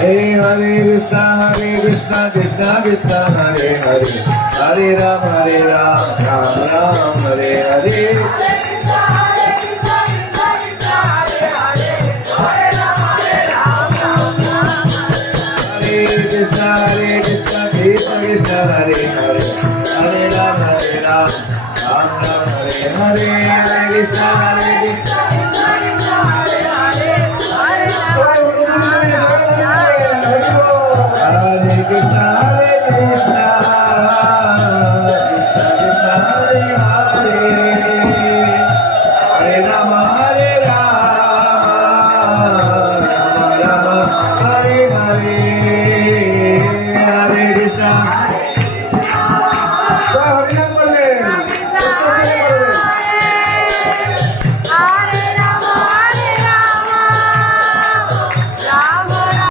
Hare Krishna, Krishna Krishna, Hare Hare, Hare Ram, Ram Ram, Hare Hare. Krishna, Krishna Krishna, Hare Hare, Hare Ram, Ram Ram, Hare Hare. Hare Krishna, Krishna. Hare